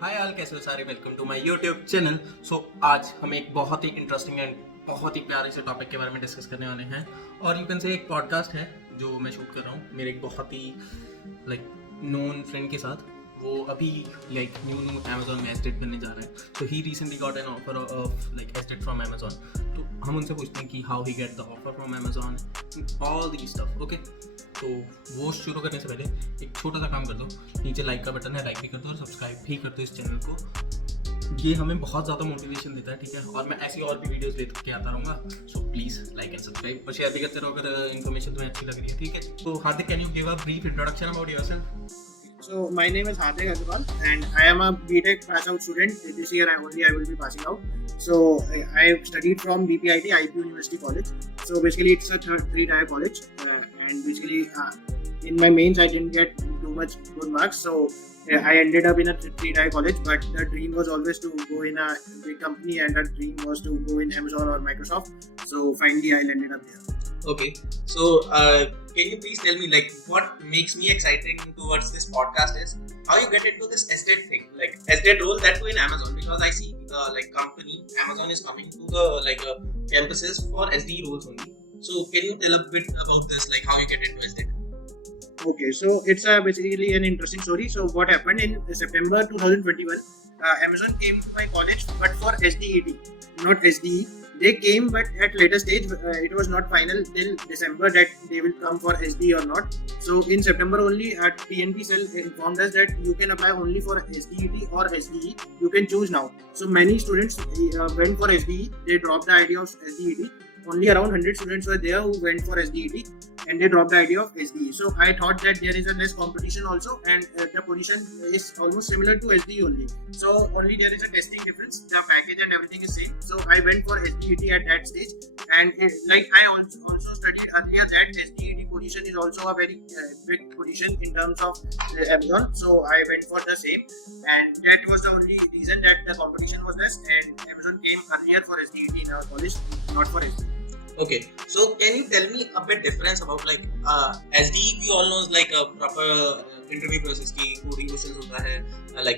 Hi all, कैसे हो सारे। Welcome to my YouTube channel. आज हम एक बहुत ही इंटरेस्टिंग एंड बहुत ही प्यारे से टॉपिक के बारे में डिस्कस करने वाले हैं। और यू कैन से एक पॉडकास्ट है जो मैं शूट कर रहा हूँ मेरे एक बहुत ही नोन फ्रेंड के साथ। वो अभी न्यू अमेजोन में एसडेट करने जा रहा है। तो he recently got an offer of SDET from Amazon. तो हम उनसे पूछते हैं कि how he get the offer from Amazon, all the stuff. Okay, तो वो शुरू करने से पहले एक छोटा सा काम कर दो। नीचे लाइक का बटन है, लाइक भी कर दो और सब्सक्राइब भी कर दो इस चैनल को। ये हमें बहुत ज़्यादा मोटिवेशन देता है, ठीक है। और मैं ऐसी और भी वीडियोस लेके आता रहूँगा। So please like and subscribe और शेयर भी करते रहो अगर इन्फॉर्मेशन तुम्हें अच्छी लग रही है, ठीक है। तो Hardik, can you give a brief introduction about yourself? So my name is Hardik and I am a BTech pass out student. This year I will be passing out. So I studied from BPIT, IP University College. So basically it's a three-tier college, and basically in my mains I didn't get too much good marks. So I ended up in a three-tier college. But the dream was always to go in a big company, and the dream was to go in Amazon or Microsoft. So finally I landed up there. Okay, so can you please tell me what makes me exciting towards this podcast is how you get into this SDET thing, SDET role, that too in Amazon, because I see company Amazon is coming to the campuses for SDE roles only. So can you tell a bit about this, how you get into SDET? Okay, so it's basically an interesting story. So what happened in September 2021, Amazon came to my college, but for SDET, not SDE. They came, but at later stage, it was not final till December that they will come for SDE or not. So in September only, at PNP cell informed us that you can apply only for SDET or SDE. You can choose now. So many students went for SDE. They dropped the idea of SDET. Only around 100 students were there who went for SDET, and they dropped the idea of SDE. So I thought that there is a less competition also, and the position is almost similar to SDE only. So only there is a testing difference. The package and everything is same. So I went for SDET at that stage, and I also studied earlier that SDET position is also a very big position in terms of Amazon. So I went for the same, and that was the only reason that the competition was less, and Amazon came earlier for SDET in our college, not for SDE. Okay, so can you tell me a bit difference about SDE? We all know is a proper interview process की coding questions होता है,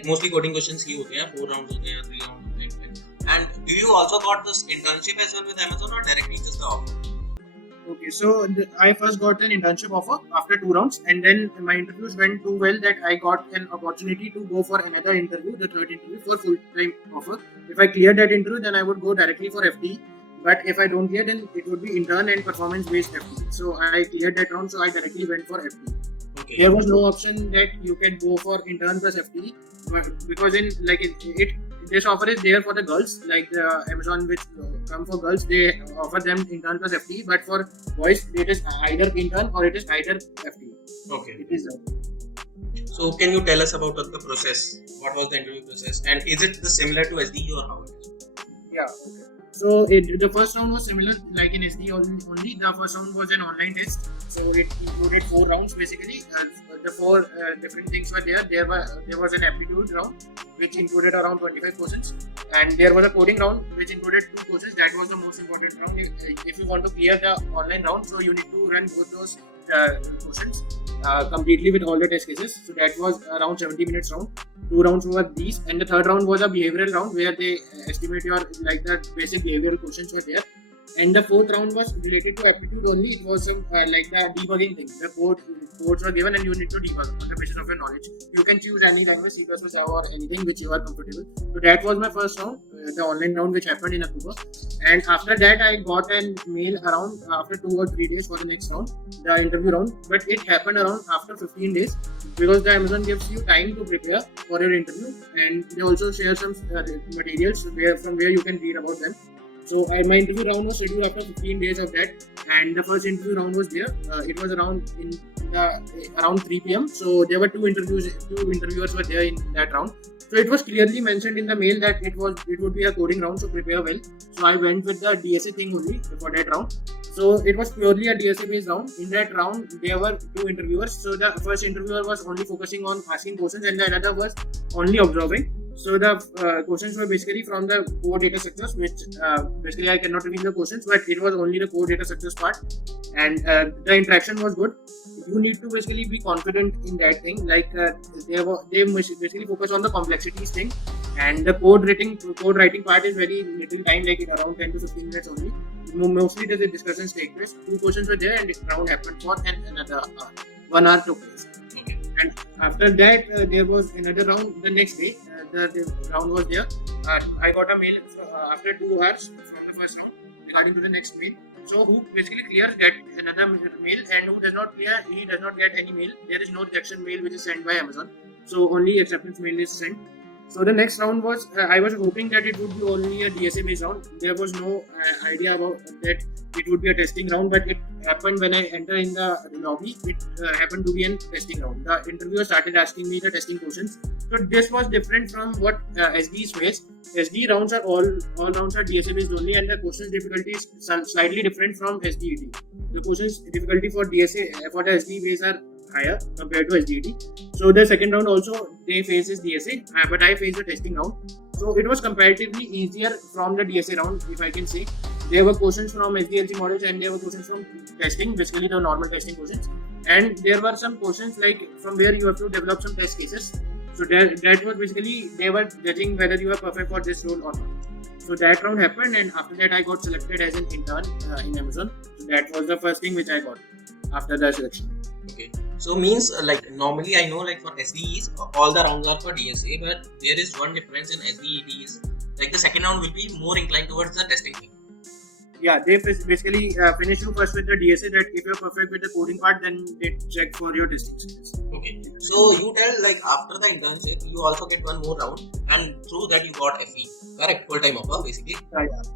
mostly coding questions ही होते हैं, 4 rounds होते हैं, 3 rounds होते हैं. And do you also got this internship as well with Amazon, or directly just the offer? Okay, so I first got an internship offer after 2 rounds, and then my interviews went too well that I got an opportunity to go for another interview, the third interview, for full-time offer. If I cleared that interview, then I would go directly for FTE. But if I don't clear, then it would be intern and performance-based FTE. So I cleared that round, so I directly went for FTE. Okay. There was no option that you can go for intern plus FTE, because in this offer is there for the girls, like the Amazon which come for girls, they offer them intern plus FTE. But for boys, it is either intern or it is either FTE. Okay. It is So can you tell us about the process? What was the interview process, and is it similar to SDE or how it is? Yeah. Okay. So the first round was similar like in SDE only. The first round was an online test. So it included 4 rounds basically. The 4 different things were there. There was an aptitude round which included around 25 questions, and there was a coding round which included 2 questions. That was the most important round. If you want to clear the online round, so you need to run both those questions completely with all the test cases. So that was around 70 minutes round. 2 rounds were these, and the third round was a behavioral round where they estimate your the basic behavioral questions were there. And the 4th round was related to aptitude only. It was some the debugging thing. The codes were given and you need to debug on the basis of your knowledge. You can choose any language, C++, Java or anything which you are comfortable. So that was my first round, the online round which happened in October. And after that I got a mail around after 2 or 3 days for the next round, the interview round. But it happened around after 15 days because the Amazon gives you time to prepare for your interview, and they also share some materials from where you can read about them. So my interview round was scheduled after 15 days of that, and the first interview round was there. It was around 3 p.m. So there were 2 interviewers were there in that round. So it was clearly mentioned in the mail that it would be a coding round, so prepare well. So I went with the DSA thing only for that round. So it was purely a DSA based round. In that round there were 2 interviewers. So the first interviewer was only focusing on asking questions, and the another was only observing. So the questions were basically from the core data structures, which basically I cannot reveal the questions, but it was only the core data structures part, and the interaction was good. You need to basically be confident in that thing. Like they basically focus on the complexities thing, and the code writing part is very little time, like around 10 to 15 minutes only. Mostly the discussions take place. 2 questions were there, and the round happened for another hour. 1 hour took place. Okay. And after that, there was another round the next day. The round was there. I got a mail after 2 hours from the first round regarding to the next mail. So who basically clears get another mail, and who does not clear, he does not get any mail. There is no rejection mail which is sent by Amazon. So only acceptance mail is sent. So the next round was, I was hoping that it would be only a DSA based round. There was no idea about that it would be a testing round, but it happened when I entered in the lobby. It happened to be a testing round. The interviewer started asking me the testing questions. So this was different from what SDEs face. SDE rounds are all rounds are DSA based only, and the questions difficulty is slightly different from SDET. The questions difficulty for DSA for the SDE base are higher compared to SDET. So the second round also they face is DSA, but I faced the testing round. So it was comparatively easier from the DSA round, if I can say. There were questions from SDLC models, and there were questions from testing, basically the normal testing questions. And there were some questions like from where you have to develop some test cases. So that was basically they were judging whether you are perfect for this role or not. So that round happened, and after that I got selected as an intern in Amazon. So that was the first thing which I got after the selection. Okay. So means like normally I know like for SDEs all the rounds are for DSA, but there is one difference in SDETs. Like the second round will be more inclined towards the testing thing. Yeah, they basically finish you first with the DSA, that if you're perfect with the coding part, then they check for your testing skills. Okay. So you tell like after the internship, you also get one more round, and through that you got FE. Correct, full time offer basically.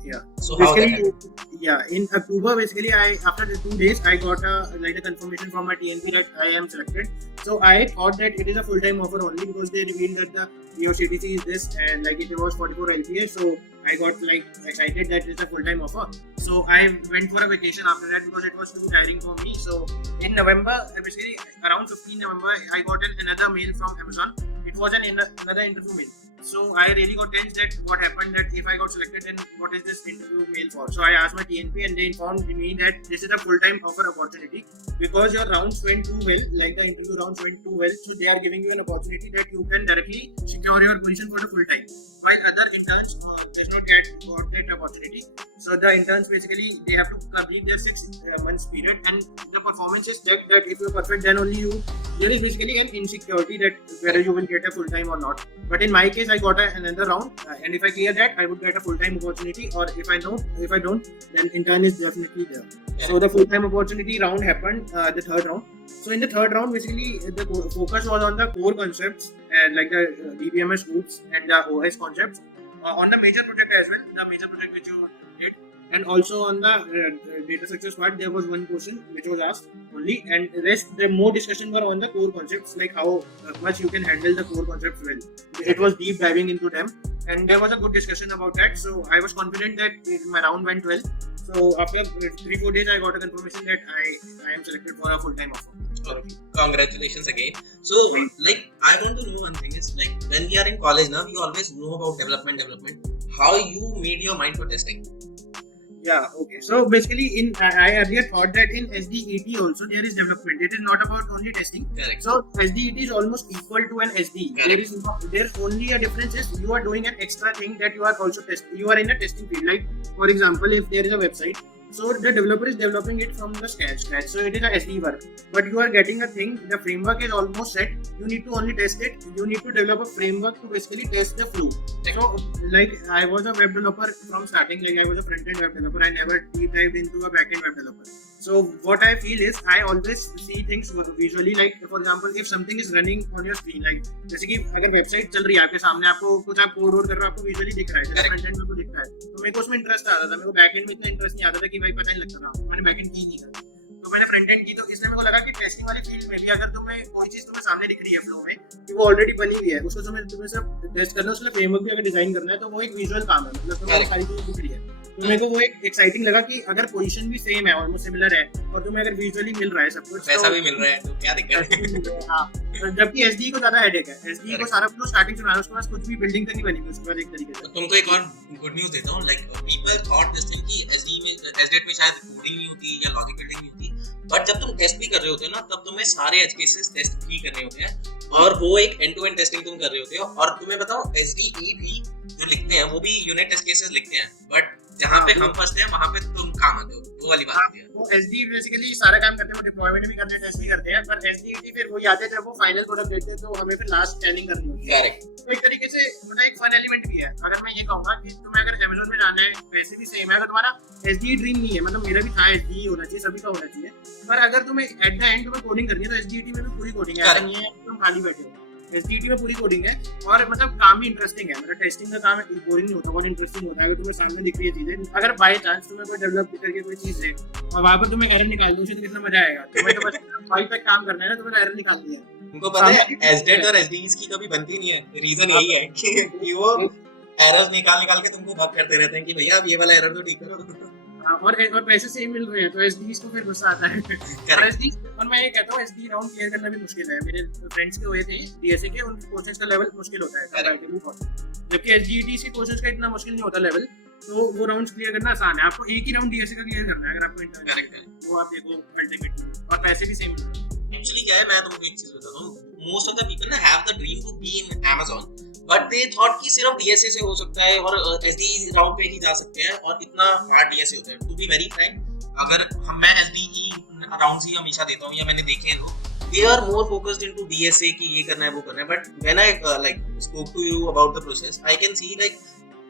Yeah. So how that happened? Yeah, in October basically, after the 2 days, I got a confirmation from my TNP that I am selected. So I thought that it is a full time offer only, because they revealed that the CTC is this, and like it was 44 LPA. So I got like excited that it's a full time offer. So I went for a vacation after that because it was too tiring for me. So in November, basically around 15 November, I got another mail from Amazon. It was another interview mail. So I really got tense that what happened, that if I got selected, then what is this interview mail for? So I asked my TNP, and they informed me that this is a full-time offer opportunity because your rounds went too well, like the interview rounds went too well. So they are giving you an opportunity that you can directly secure your position for the full-time. While other interns does not got that opportunity. So the interns basically they have to complete their 6 months period, and the performance is checked that if you're perfect, then only you. There is basically an insecurity that whether you will get a full-time or not. But in my case, I got another round, and if I clear that, I would get a full-time opportunity. Or if I don't, then intern is definitely there. Yeah. So the full-time opportunity round happened, the third round. So in the third round, basically the focus was on the core concepts, like the DBMS groups and the OS concepts. On the major project as well, the major project which you did, and also on the data structures part, there was one question which was asked only, and the more discussion were on the core concepts, like how much you can handle the core concepts well. It was deep diving into them, and there was a good discussion about that. So I was confident that my round went well. So after 3-4 days, I got a confirmation that I am selected for a full-time offer. Okay. Congratulations again. So like I want to know one thing is like when we are in college now, we always know about development. How you made your mind for testing? Yeah, okay. So basically, I earlier thought that in SDET also there is development. It is not about only testing. Correct. So SDET is almost equal to an SDE. There's only a difference is you are doing an extra thing that you are also testing. You are in a testing field. Like for example, if there is a website, so the developer is developing it from the scratch. So it is a SDE work. But you are getting a thing. The framework is almost set. You need to only test it. You need to develop a framework to basically test the flow. So like I was a web developer from starting. Like I was a front-end web developer. I never deep dived into a back-end web developer. So what I feel is I always see things visually. Like for example, if something is running on your screen, like जैसे कि अगर website चल रही है आपके सामने, आपको कुछ आप कोड वोड कर रहे हो, आपको विजुअली दिख रहा है, जैसे फ्रंट एंड में को दिखता है, तो मेरे को उसमें इंटरेस्ट आ रहा था. मेरे को बैक एंड में इतना इंटरेस्ट नहीं आता था कि भाई पता नहीं लगता था, मैंने बैक एंड की नहीं था. तो मैंने फ्रंट एंड की, तो इसमें मेरे को लगा कि टेस्टिंग वाली फील्ड में भी अगर तुम्हें कोई चीज तुम्हें सामने दिख रही है फ्लो में कि वो ऑलरेडी बनी हुई है, उसको तुम्हें सिर्फ टेस्ट करना है, उसके लिए फ्रेमवर्क भी अगर डिजाइन करना है तो वो एक विजुअल काम है, मतलब तुम्हें सारी चीजें दिख रही है। तो मेरे को वो एक एक्साइटिंग लगा कि अगर पोजीशन भी सेम है, ऑलमोस्ट सिमिलर है, और तुम्हें अगर विजुअली मिल रहा है सब कुछ, पैसा भी मिल रहा है तो क्या दिक्कत है। हाँ, जबकि एसडी को ज्यादा हेडेक है, एसडी को सारा कुछ स्टार्टिंग से बनाना, उसके पास कुछ भी बिल्डिंग तक नहीं बनी उसके बाद एक तरीके से। तुमको एक और गुड न्यूज़ देता हूँ, like people thought this thing कि एसडी में एसडेट में शायद कोडिंग नहीं होती या लॉजिक बिल्डिंग नहीं होती, बट जब तुम टेस्ट भी कर रहे होते हो ना, तब तुम्हें सारे एज केसेस टेस्ट भी करने होते हैं, और वो एक एंड टू एंड टेस्टिंग तुम कर रहे होते हो। और तुम्हें बताओ एसडीई भी जो लिखते हैं वो भी यूनिट टेस्ट केसेस लिखते हैं, बट जहाँ पे हम फंसते हैं वहाँ पे तुम काम आते हो, वो वाली बात होती है। वो एसडी बेसिकली सारा काम करते हैं, वो डिप्लॉयमेंट भी करते हैं, टेस्ट भी करते हैं, पर एसडीईटी फिर वही आते हैं जब वो फाइनल प्रोडक्ट देते हैं तो हमें फिर लास्ट स्कैनिंग करनी होती है। करेक्ट। तो एक तरीके से मतलब एक फन एलिमेंट भी है। अगर मैं ये कहूंगा कि तुम्हें अगर अमेज़न में जाना है, वैसे भी सेम है, अगर तुम्हारा एसडी ड्रीम नहीं है, मतलब मेरा भी था एसडी होना चाहिए, सभी का होना चाहिए, पर अगर तुम्हें एट द एंड तुम्हें कोडिंग करनी है तो एसडीईटी में भी पूरी कोडिंग है, ऐसा नहीं है तुम खाली बैठे हो। एसडीईटी में पूरी कोडिंग है, और मतलब काम भी इंटरेस्टिंग है, मतलब टेस्टिंग का काम बोरिंग नहीं होता, बहुत इंटरेस्टिंग होता है। अगर तुम्हें सामने दिख रही है चीजें, अगर बाय चांस तुम्हें कोई डेवलप करके कोई चीज है और वहां पर तुम्हें एरर निकाल दो, उसे तो कितना मजा आएगा। तुम्हें तो बस फाइल पे काम करना है ना, तुम्हें एरर निकाल दिया। तुमको पता है एसडेट और एसडीईस की कभी बनती नहीं है, रीजन यही है कि वो एरर्स निकाल के तुमको बग करते रहते हैं कि भैया अब ये वाला एरर तो ठीक करो। और पैसे सेम मिल रहे हैं तो एसडीईस को फिर गुस्सा आता है। और एसडीईस, और मैं ये कहता हूँ एसडी राउंड क्लियर करना भी मुश्किल है। मेरे फ्रेंड्स के हुए थे डीएसए के, उनके कोर्सेज का लेवल मुश्किल होता है, जबकि एसडीईटी के कोर्सेज का इतना मुश्किल नहीं होता लेवल, तो वो राउंड्स क्लियर करना आसान है। आपको एक ही राउंड डीएसए का क्लियर करना है अगर आपको इंटरव्यू है, वो आप देखो अल्टीमेटली, और पैसे भी सेम। एक्चुअली क्या है, मैं तुमको एक चीज बताता हूँ, मोस्ट ऑफ द पीपल ना have the dream to be in Amazon, but they thought कि सिर्फ डीएसए से हो सकता है और एसडी राउंड पे ही जा सकते हैं, और इतना हार्ड डीएसए होता है। टू बी वेरी फ्रैंक, अगर मैं एसडीई राउंड्स ही हमेशा देता हूँ या मैंने देखे हैं लोग, they are more focused into DSA कि ये करना है वो करना है, but when I like spoke to you about the process, I can see like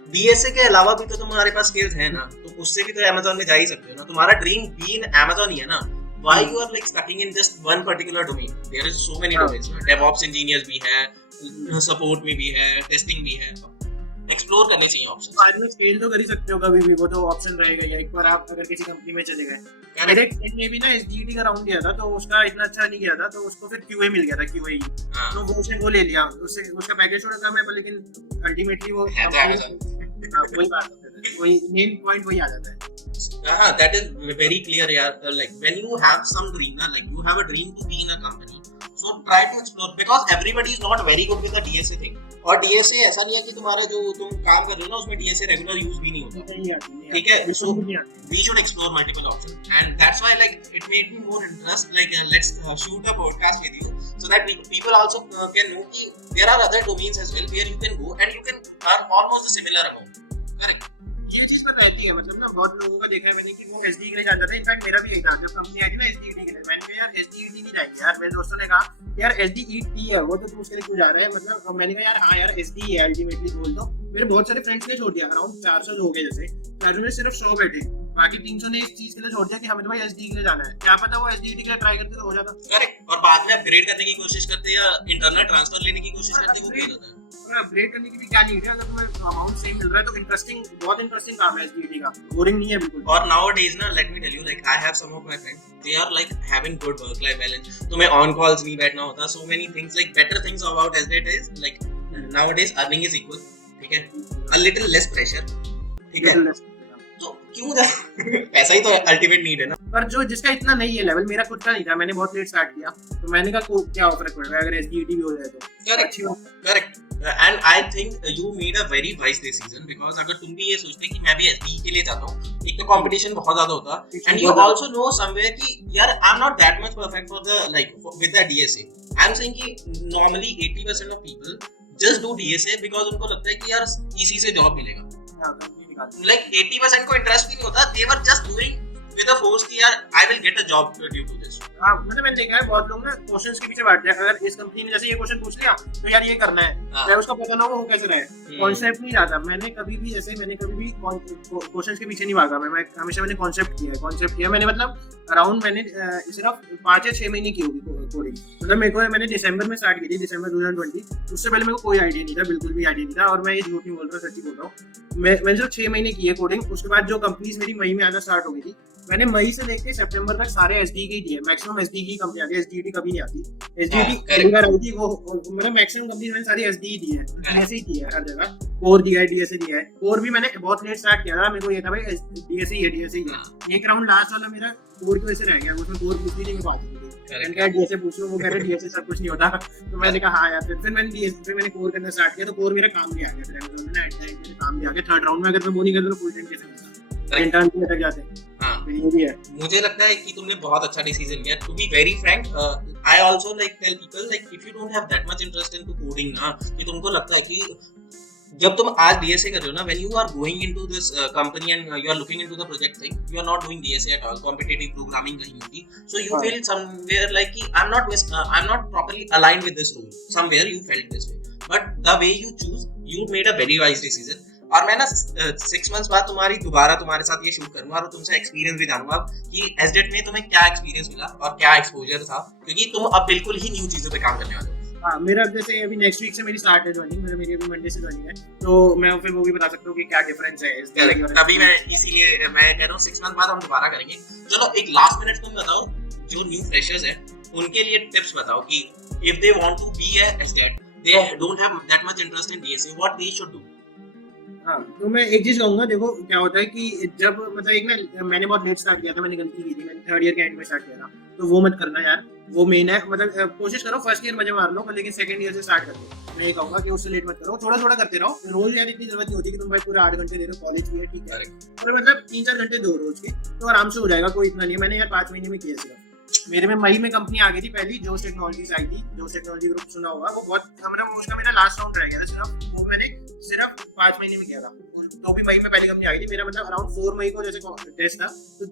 DSA के अलावा भी तो तुम्हारे पास स्किल्स है ना, तो उससे भी तो Amazon में जा ही सकते हो ना। तुम्हारा ड्रीम बी इन Amazon ही है ना, why you are like stuck in just one particular domain? There is so many domains, DevOps engineers भी है, सपोर्ट में भी है, टेस्टिंग भी है, एक्सप्लोर करने चाहिए ऑप्शंस। बाद में स्केल तो कर ही सकते हो कभी भी, वो तो ऑप्शन रहेगा। या एक बार आप अगर किसी कंपनी में चले गए, मेरे फ्रेंड ने भी ना एसडीईटी का राउंड दिया था, तो उसका इतना अच्छा नहीं गया था, तो उसको फिर क्यूए मिल गया था, क्यूए, तो वो उसने वो ले लिया, उससे उसका पैकेज थोड़ा कम है, लेकिन अल्टीमेटली वो वही बात है, वही मेन पॉइंट वही आ जाता है। That is very clear यार, like when you have some dream ना, like you have a dream to be in a company, so try to explore, because everybody is not very good with the DSA thing, और DSA ऐसा नहीं है कि तुम्हारे जो तुम काम कर रहे हो ना उसमें DSA रेगुलर यूज भी नहीं होता, ठीक है। So we should explore multiple options, and that's why like it made me more interest, like let's shoot a podcast with you so that people also can know कि there are other domains as well where you can go and you can earn almost a similar amount, correct? ये चीज में रहती है, मतलब ना बहुत लोगों का देखा है मैंने कि वो एसडी के लिए जाते थे। इनफैक्ट मेरा भी यही था, जब कंपनी आई थी ना एसडीईटी के लिए, मैंने कहा यार एसडीईटी नहीं जाएगी यार। मेरे दोस्तों ने कहा यार एसडीईटी है वो, तो तुम उसके लिए क्यों जा रहे हैं, मतलब मैंने कहा यार हाँ यार एसडी है अल्टीमेटली बोल दो। मेरे बहुत सारे फ्रेंड्स ने छोड़ दिया, अराउंड 400 लोग हैं, जैसे 400 में सिर्फ 100 बैठे, बाकी 300 ने इस चीज के लिए छोड़ दिया कि हमें तो भाई एसडी के लिए जाना है। क्या पता वो एसडीईटी के लिए ट्राई करते तो हो जाता, करेक्ट, और बाद में अपग्रेड करने की कोशिश करते या इंटरनल ट्रांसफर लेने की कोशिश करते, वो क्या होता है। अपग्रेड करने की भी क्या नीड है, अगर तुम्हें अमाउंट सेम मिल रहा है तो इंटरेस्टिंग, बहुत इंटरेस्टिंग काम है एसडीईटी का, बोरिंग नहीं है बिल्कुल। और nowadays ना, let me tell you, like I have some of my friends, they are like having good work life balance, तुम्हें on calls नहीं बैठना होता, so many things, like better things about SDET is like nowadays earning is equal, ठीक है, a little less pressure, ठीक है, तो क्यों पैसा ही तो अल्टीमेट नीड है ना। पर जो जिसका इतना नहीं है लेवल, मेरा खुद का नहीं था, मैंने बहुत लेट स्टार्ट किया, तो मैंने कहा क्या फर्क पड़ रहा है अगर एसडीईटी भी हो जाए तो। अच्छी बात, correct, and I think you made a very wise decision, because अगर तुम भी ये सोचते कि मैं भी एसडी के लिए जाता हूँ, एक तो कंपटीशन बहुत ज्यादा होता, and you also know somewhere कि यार I am not that much perfect for the like with the DSA. I am saying कि normally 80% of people just do DSA because उनको लगता है कि यार इसी से जॉब मिलेगा, like 80% को इंटरेस्ट भी नहीं होता, they were just doing with a force कि यार I will get a job due to this। हाँ, मतलब मैंने देखा है बहुत लोग ना क्वेश्चंस के पीछे बैठ जाते हैं। अगर इस कंपनी ने जैसे ये क्वेश्चन पूछ लिया तो यार ये करना है, चाहे उसका पता ना हो वो कैसे रहे, कॉन्सेप्ट नहीं आता। मैंने कभी भी क्वेश्चंस के पीछे नहीं भागा, मैं हमेशा मैंने कॉन्सेप्ट किया। मैंने मतलब अराउंड मैंने सिर्फ 5 या 6 महीने की होगी कोडिंग, मतलब मैंने दिसंबर में स्टार्ट की थी, दिसंबर 2020। उससे पहले मेरे को कोई आइडिया नहीं था, बिल्कुल भी आइडिया नहीं था, और मैं ये झूठ नहीं बोल रहा, सच्ची बोल रहा हूँ। मैंने सिर्फ 6 महीने की है कोडिंग। उसके बाद जो कंपनीज मेरी मई में आना स्टार्ट हो गई थी, मैंने मई से लेके सितंबर तक सारे एसडी के ही दिए, मैक्सिमम एसडी की कंपनी आती है, एसडीटी कभी नहीं आती। एसडीटी चंडीगढ़ आई थी वो, मतलब मैक्सिमम कंपनी मैंने सारी एसडी ही दी है, डीएसए ही की है हर जगह, कोर दिया है, डीएसए दिया है। कोर भी मैंने बहुत लेट स्टार्ट किया था, मेरे को ये था भाई डीएसए ही है, डीएसए ही है। एक राउंड लास्ट वाला मेरा कोर की वजह से रह गया, उसमें कोर पूछ ली नहीं मैं बात की, मैंने कहा डीएसए पूछ लो, वो कह रहे डीएसए सब कुछ नहीं होता। तो मैंने कहा हाँ यार, फिर मैंने कोर करना स्टार्ट किया, तो कोर मेरा काम भी आ गया, फिर मैंने काम भी आ गया। थर्ड राउंड में अगर मैं वो नहीं करता तो फुल टाइम कैसे करता, इंटर्नशिप तक जाते। हाँ, ये भी है। मुझे लगता है कि तुमने बहुत अच्छा डिसीजन लिया। To be very frank, I also like tell people like if you don't have that much interest into coding ना, कि तुमको लगता है कि जब तुम आज डीएसए कर रहे हो ना, when you are going into this company and you are looking into the project thing, you are not doing DSA at all, competitive programming कहीं होती, so you feel somewhere like कि I am not properly aligned with this role, somewhere you felt this way, but the way you choose, you made a very wise decision. और मैं ना 6 months बाद दोबारा तुम्हारे साथ ये शूट करूंगा और तुमसे एक्सपीरियंस भी जानूंगा कि एसडेट में तुम्हें क्या एक्सपीरियंस मिला और क्या एक्सपोजर था, क्योंकि तुम अब बिल्कुल ही न्यू चीजों पे काम करने वाले हो। हाँ, मेरा जैसे अभी नेक्स्ट वीक से मेरी स्टार्ट है ज्वाइनिंग, मेरी अभी मंडे से ज्वाइनिंग है, तो मैं फिर वो भी बता सकता हूँ कि क्या डिफरेंस है। तभी मैं इसीलिए मैं कह रहा हूँ 6 मंथ बाद हम दोबारा करेंगे। चलो एक लास्ट मिनट तुम बताओ, जो न्यू फ्रेशर्स है उनके लिए टिप्स बताओ कि if they want to be a SDET, they don't have that much interest in DSA, what they should do. हाँ, तो मैं एक चीज कहूंगा, देखो क्या होता है कि जब मतलब एक ना मैंने बहुत लेट स्टार्ट किया था, मैंने गलती की थी, मैंने थर्ड ईयर के एंड में स्टार्ट किया था, तो वो मत करना यार, वो मेन है। मतलब कोशिश करो फर्स्ट ईयर मजे मार लो, लेकिन सेकंड ईयर से स्टार्ट कर दो। मैं ये कहूंगा कि उससे लेट मत करो, थोड़ा थोड़ा करते रहो रोज, यार इतनी जरूरत नहीं होती कि तुम भाई पूरे 8 घंटे दे रहे हो, कॉलेज भी है ठीक है, तो मतलब 3-4 घंटे दो रोज के, तो आराम से हो जाएगा, कोई इतना नहीं है। मैंने यार 5 महीने में किया सिर्फ, मेरे में मई में कंपनी आ गई थी पहली, जोश टेक्नोलॉजी आई थी, जोश टेक्नोलॉजी ग्रुप सुना होगा, वो बहुत उसका मेरा लास्ट राउंड रह गया था सिर्फ, वो मैंने सिर्फ 5 महीने में किया था, तो भी मई में पहली कंपनी आ गई थी। मेरा मतलब अराउंड 4 मई को जैसे टेस्ट था, तो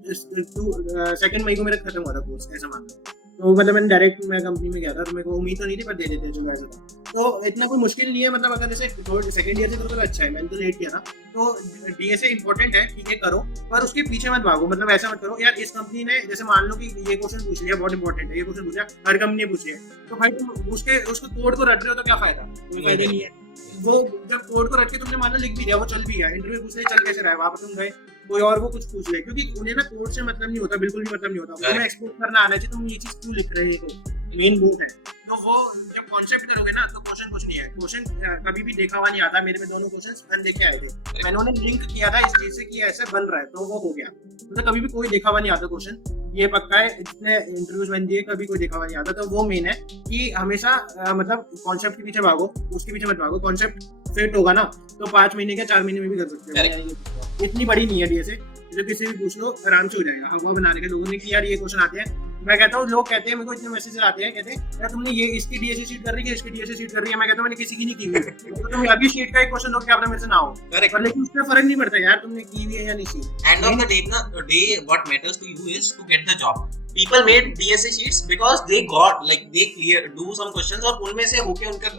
2 मई को मेरा खत्म हुआ था कोर्स, ऐसा मान लो। तो मतलब मैंने डायरेक्ट मैं कंपनी में गया था, तो मेरे को उम्मीद तो नहीं थी, पर दे देते जो ऐसा था, तो इतना कोई मुश्किल नहीं है। मतलब अगर जैसे सेकंड ईयर से करो तो अच्छा है, मैंने तो लेट किया था, तो डीएसए इंपॉर्टेंट है, ठीक है करो, पर उसके पीछे मत भागो। मतलब ऐसा मत करो यार इस कंपनी ने जैसे मान लो कि ये क्वेश्चन पूछ लिया, बहुत इंपॉर्टेंट है, ये क्वेश्चन पूछा, हर कंपनी ने पूछ लिया, तो भाई तुम उसको कोड को रट रहे हो तो क्या फायदा, कोई फायदा नहीं है। वो जब कोड को रट के तुमने मान लो लिख भी दिया, वो चल भी गया, इंटरव्यू पूछ ले चल कैसे रहा है, वहां पर तुम गए कोई और वो कुछ पूछ ले, क्योंकि उन्हें ना कोड से मतलब नहीं होता, बिल्कुल भी मतलब नहीं होता, उन्हें एक्सप्लेन करना आना चाहिए तुम ये चीज क्यों लिख रहे हो, मेन वो है। तो वो जब कॉन्सेप्ट करोगे ना, तो क्वेश्चन कुछ नहीं है, क्वेश्चन कभी भी देखा हुआ नहीं आता। मेरे में दोनों क्वेश्चन अनदेखे आए थे, मैंने उन्हें लिंक किया था इस चीज से कि ऐसे बन रहा है, तो वो हो गया। मतलब कभी भी कोई देखा हुआ नहीं आता क्वेश्चन, ये पक्का है, जितने इंटरव्यूज मैंने दिए कभी कोई देखा हुआ नहीं आता। तो वो मेन है कि हमेशा मतलब कॉन्सेप्ट के पीछे भागो, उसके पीछे मत भागो। कॉन्सेप्ट फिट होगा ना तो 5 महीने के 4 महीने में भी कर सकते हो, इतनी बड़ी नहीं है डीएसए, जो किसी भी पूछ लो आराम से हो जाएगा। हवा बनाने के लोगों ने कि यार ये क्वेश्चन आते हैं, मैं कहता हूँ लोग कहते हैं, मेरे को इतने मैसेज आते हैं, कहते हैं यार तुमने ये इसकी डीएसए शीट कर रही है, इसकी डीएसए शीट कर रही है, मैं कहता हूँ मैंने किसी की नहीं की हुई, तो तुम अभी शीट का एक क्वेश्चन लो, क्या पता मेरे से ना हो, पर लेकिन उसमें फर्क नहीं पड़ता यार तुमने की हुई है या नहीं sheet. End of the day ना, day what matters to you is to get the job. People made DSA sheets because they got like they clear do some questions और उनमें से होके उनका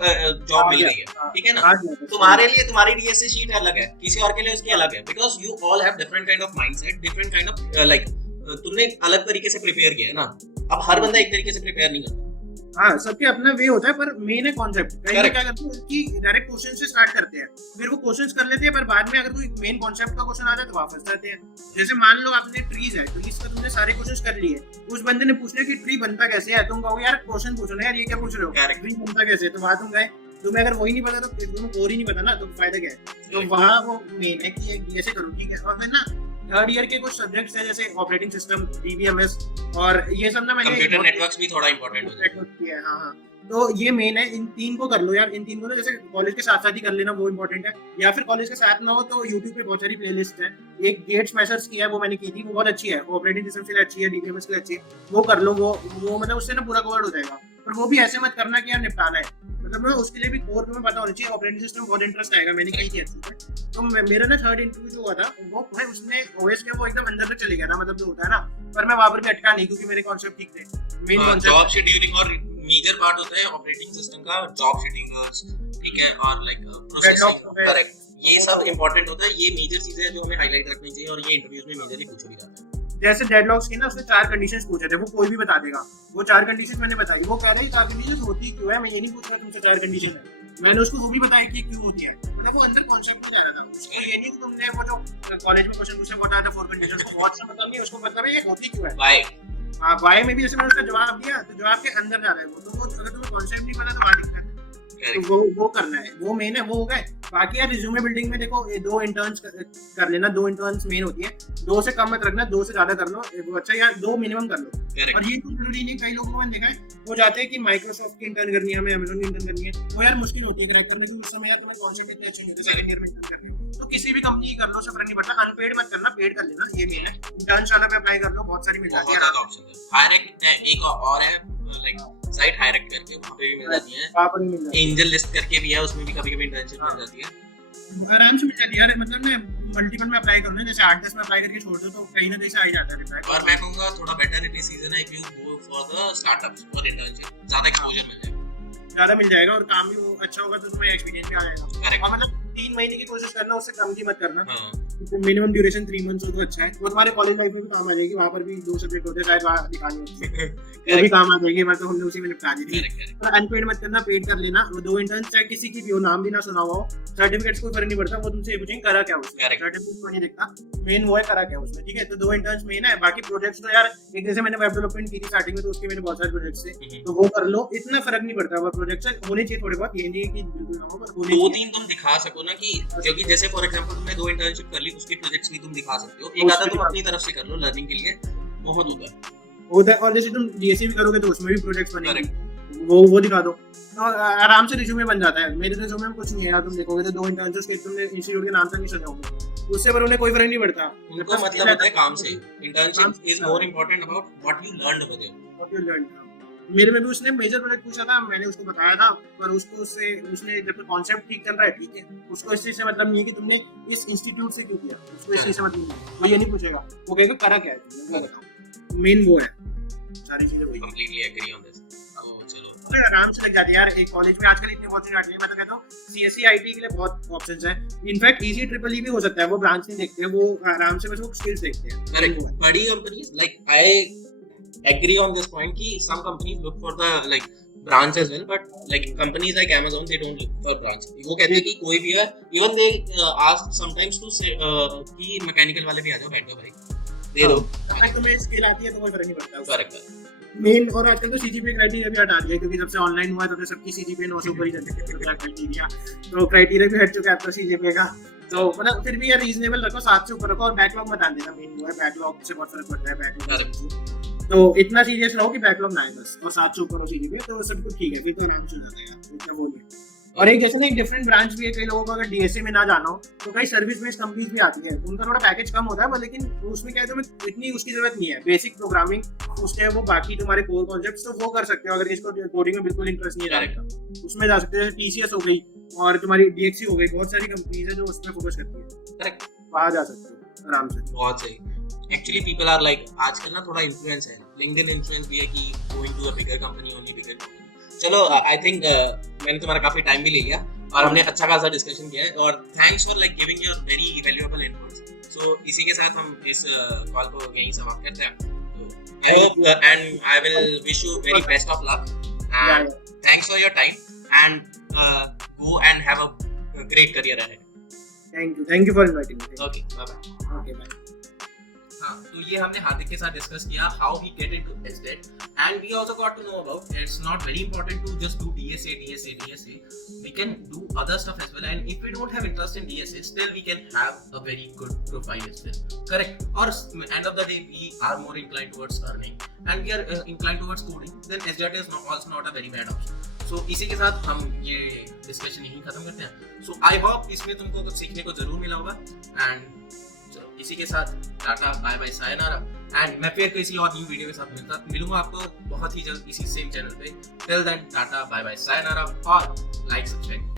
जॉब मिल गई है, ठीक है ना। तुम्हारे लिए तुम्हारी DSA sheet अलग है, किसी और के लिए उसकी अलग है, because you all have different kind of mindset, different kind of like तुमने अलग तरीके से प्रिपेयर किया है ना। अब हर बंदा एक तरीके से प्रिपेयर नहीं करता। हाँ, सबके अपना वे होता है, पर मेन है कॉन्सेप्ट। क्या करते हैं कि डायरेक्ट क्वेश्चन से स्टार्ट करते हैं, फिर वो क्वेश्चंस कर लेते हैं, पर बाद में अगर कोई मेन कॉन्सेप्ट का क्वेश्चन आ जाए तो वापस जाते हैं। जैसे मान लो आपने ट्रीज है, ट्रीज का तुमने सारे क्वेश्चंस कर लिए, उस बंदे ने पूछ लिया कि ट्री बनता कैसे है, तुम कहोगे यार क्वेश्चन पूछो ना यार, ये क्या पूछ रहे हो, ट्री बनता कैसे है, तो वहां तुम गए, तुम्हें अगर वही नहीं पता तो तुम्हें और ही नहीं पता ना, तो फायदा क्या है। तो वहाँ वो मेन है कि ऐसे करो, ठीक है। और फिर ना थर्ड ईयर के कुछ सब्जेक्ट्स हैं जैसे ऑपरेटिंग सिस्टम, डीबीएमएस और ये सब ना मैंने कंप्यूटर नेटवर्क्स भी थोड़ा इंपॉर्टेंट हो जाता है। हाँ, तो ये मेन है, इन 3 को कर लो यार। इन 3 को ना जैसे कॉलेज के साथ साथ ही कर लेना, वो इंपॉर्टेंट है। या फिर कॉलेज के साथ ना हो तो यूट्यूब पे बहुत सारी प्लेलिस्ट है, एक गेट्स मैशर्स की है, वो मैंने की थी, वो बहुत अच्छी है, ऑपरेटिंग सिस्टम के लिए अच्छी है, डीबीएमएस के लिए अच्छी है, वो कर लो। वो मतलब उससे ना पूरा कवर हो जाएगा। पर वो भी ऐसे मत करना कि यार निपटाना है, मतलब ना उसके लिए भी कोर में पता होना चाहिए, ऑपरेटिंग सिस्टम बहुत इंटरेस्ट आएगा, मैंने की थी अच्छी से। तो मेरा ना थर्ड इंटरव्यू जो हुआ था वो भाई उसने ओएस के वो एकदम अंदर तक चले गया था, मतलब जो होता है ना, पर मैं वहां पर भी अटका नहीं क्योंकि मेरे कॉन्सेप्ट ठीक थे। मेन कॉन्सेप्ट जॉब शेड्यूलिंग और मेजर पार्ट होता है ऑपरेटिंग सिस्टम का, जॉब शेड्यूलर्स, ठीक है, और लाइक प्रोसेसिंग, करेक्ट, ये सब इंपॉर्टेंट होता है। ये मेजर चीजें हैं जो हमें हाईलाइट रखनी चाहिए और ये इंटरव्यूज में मेजरली पूछी भी जाती है। जैसे डेडलॉक्स की ना उसने 4 कंडीशंस पूछे थे, वो कोई भी बता देगा। वो 4 कंडीशंस मैंने बताई, वो कह रहा है 4 कंडीशंस होती क्यों है, मैं ये नहीं पूछ रहा तुमसे 4 कंडीशन है, मैंने उसको वो भी बताया कि क्यों होती है। मतलब वो अंदर कॉन्सेप्ट में कह रहा था, उसको ये नहीं कि तुमने वो जो कॉलेज में क्वेश्चन पूछे बताया था 4 कंडीशंस को बहुत सा मतलब नहीं, उसको मतलब है ये होती क्यों है। व्हाई हाँ, व्हाई में भी जैसे मैंने उसका जवाब दिया, तो जवाब के अंदर जा रहा है वो, तो वो अगर तुम्हें कॉन्सेप्ट नहीं पता तो वहाँ दिक्कत है। तो वो करना है, वो मेन है, वो हो गए। बाकी यार रिज्यूमे बिल्डिंग में देखो, ये 2 इंटर्न्स कर लेना, 2 इंटर्न्स मेन होती है, 2 से कम मत रखना, 2 से ज्यादा कर लो, वो अच्छा यार 2 मिनिमम कर लो। और ये तो जरूरी नहीं, कई लोगों को मैंने देखा है वो जाते हैं कि माइक्रोसॉफ्ट की इंटर्न करनी है, हमें अमेज़न की इंटर्न करनी है, वो यार मुश्किल होती है क्रैक करने की। उस समय यार तुम्हें कॉन्सेप्ट इतने अच्छे नहीं होते, सेकंड ईयर में इंटर्न करनी है तो किसी भी कंपनी कर लो, सब फर्क नहीं पड़ता। अनपेड मत करना, पेड कर लेना, ये मेन है। इंटर्न्स वाला पे अप्लाई कर लो, बहुत सारी मिल जाती है। ऑप्शन है हायरेक्ट, एक और है लाइक साइट हायरेक्ट करके, वहां पे भी मिल जाती है। वहां पर भी मिल जाती है। एंजल लिस्ट करके भी है, उसमें भी कभी-कभी इंटर्नशिप मिल जाती है, आराम से मिल जाती है यार। मतलब ना मल्टीपल में अप्लाई करो ना, जैसे 8-10 में अप्लाई करके छोड़ दो तो कहीं ना कहीं से आ ही जाता है रिप्लाई। और मैं कहूंगा थोड़ा बेटर डिसीजन है if you go for the startups और इंटर्नशिप, ज्यादा एक्सपोजर मिल जाएगा, ज्यादा मिल जाएगा और काम भी अच्छा होगा तो तुम्हें एक्सपीरियंस भी आ जाएगा। करेक्ट। और मतलब 3 महीने की कोशिश करना, उससे कम की मत करना। हां, मिनिमम ड्यूरेशन 3 मंथ्स हो तो अच्छा है। वो तुम्हारे कॉलेज लाइफ में भी काम आ जाएगी, वहां पर भी 2 सब्जेक्ट होते हैं शायद, वहां दिखानी होती है वो भी काम आ जाएगी। मतलब हमने उसी में निपटा दी थी। पर अनपेड मत करना, पेड कर लेना। वो 2 इंटर्न्स चाहे किसी की भी हो, नाम भी ना सुना हुआ हो, सर्टिफिकेट्स कोई फर्क नहीं पड़ता, वो तुमसे ये पूछेंगे करा क्या उसने, सर्टिफिकेट को नहीं देखता, मेन वो है करा क्या उसने, ठीक है। तो 2 इंटर्न्स मेन है। बाकी प्रोजेक्ट्स तो यार एक जैसे मैंने वेब डेवलपमेंट की थी स्टार्टिंग में, तो उसके मेरे बहुत सारे प्रोजेक्ट्स थे, तो वो कर लो, इतना फर्क नहीं पड़ता। वो प्रोजेक्ट्स होने चाहिए थोड़े बहुत, ये नहीं कि 2-3 तुम दिखा सको ना, कि क्योंकि जैसे फॉर एग्जांपल तुमने 2 इंटर्नशिप कर ली, उसके प्रोजेक्ट्स भी तुम दिखा सकते हो, एक आधा तुम अपनी तरफ से कर लो लर्निंग के लिए, बहुत होता है। और जैसे तुम डीएससी भी करोगे तो उसमें भी प्रोजेक्ट्स बनेंगे, वो दिखा दो तो आराम से रिज्यूमे बन जाता है। मेरे रिज्यूमे में कुछ नहीं है यार, तुम देखोगे तो 2 इंटर्नशिप्स के तुमने इंस्टीट्यूट के नाम तक नहीं सुने होंगे, उससे पर उन्हें कोई फर्क नहीं पड़ता। उनको मतलब होता है काम से। Internship is more important about what you learned over there, what you learned. मेरे में भी उसने मेजर प्रोजेक्ट पूछा था, मैंने उसको बताया था, पर उसको उसने जब कॉन्सेप्ट ठीक चल रहा है, ठीक है, उसको इस चीज से मतलब नहीं है कि तुमने इस इंस्टीट्यूट से क्यों किया, उसको इस चीज से मतलब नहीं है, वो ये नहीं पूछेगा, वो कहेगा करा क्या है तुमने, वो बताओ। मेन वो है, सारी चीजें वही। Completely agree on this. चलो फिर आराम से लग जाती है यार। एक कॉलेज में आजकल इतनी अपॉर्चुनिटी आती है, मैं तो कहता हूँ सीएससी आईटी के लिए बहुत ऑप्शंस है। इनफैक्ट इजी ट्रिपल ई भी हो सकता है, वो ब्रांच नहीं देखते, वो आराम से बस वो स्किल्स देखते हैं। करेक्ट। बड़ी companies like I agree on this point कि some companies look for the like branch as well, but like companies like Amazon they don't look for branch। वो कहते हैं कि कोई भी है, even they ask sometimes to say कि mechanical वाले भी आ जाओ, बैठ जाओ भाई, दे दो, अगर तुम्हें स्किल आती है तो कोई फर्क नहीं पड़ता। करेक्ट। मेन और आजकल तो सीजीपीए क्राइटेरिया भी हटा दिया, क्योंकि जब से ऑनलाइन हुआ है तब से सबकी सीजीपीए 9 से ऊपर ही चलती है क्राइटेरिया, तो क्राइटेरिया भी हट चुका है आपका सीजीपीए का। तो मतलब फिर भी यार रीजनेबल रखो, 7 से ऊपर रखो, और बैकलॉग मत आने देना। मेन वो है, बैकलॉग से बहुत फर्क पड़ता है। बैकलॉग तो इतना सीरियस रहो कि बैकलॉग ना आए बस, और 7 से ऊपर हो सीजीपीए तो सब कुछ ठीक है, फिर तो आराम से हो जाता है यार, इतना वो नहीं। और एक जैसे ना एक डिफरेंट ब्रांच भी है, कई लोगों को अगर डीएसए में ना जाना हो तो कई सर्विस बेस्ड कंपनीज भी आती है, उनका थोड़ा पैकेज कम होता है, लेकिन उसमें क्या है, तुम्हें इतनी उसकी जरूरत नहीं है। बेसिक प्रोग्रामिंग उसके है, वो बाकी तुम्हारे कोर कॉन्सेप्ट्स तो वो कर सकते हो। अगर इसको कोडिंग में बिल्कुल इंटरेस्ट नहीं है उसमें जा सकते हो। टीसीएस हो गई और तुम्हारी डीएक्सी हो गई, बहुत सारी कंपनीज है जो उसमें फोकस करती है। करेक्ट, वहां जा सकते हो आराम से। बहुत सही। एक्चुअली पीपल आर लाइक, आजकल ना थोड़ा इन्फ्लुएंस है, लिंक्डइन इन्फ्लुएंस भी है कि going to a bigger company, only bigger company. चलो आई थिंक मैंने तुम्हारा काफी टाइम भी ले लिया और हमने अच्छा खासा डिस्कशन किया है, और thanks for like giving your very valuable inputs. So इसी के साथ हम इस कॉल को यहीं समाप्त करते हैं। I hope and I will wish you very best of luck and thanks for your time and go and have a great career ahead. Thank you for inviting me. Okay, bye bye. Okay, bye. हाँ, तो ये हमने हार्दिक के साथ discuss किया how he get into SDET, and we also got to know about it's not very important to just do DSA. We can do other stuff as well, and if we don't have interest in DSA, still we can have a very good profile as well. Correct? Or end of the day, we are more inclined towards earning, and we are inclined towards coding. Then SDET is also not a very bad option. So इसी के साथ हम ये discussion यहीं खत्म करते हैं। So I hope इसमें तुमको कुछ सीखने को जरूर मिला होगा, and इसी के साथ tata bye bye sayonara, and मैं फिर किसी और न्यू वीडियो के साथ मिलूंगा आपको बहुत ही जल्द इसी सेम चैनल पे। Till then tata bye bye sayonara, और लाइक सब्सक्राइब।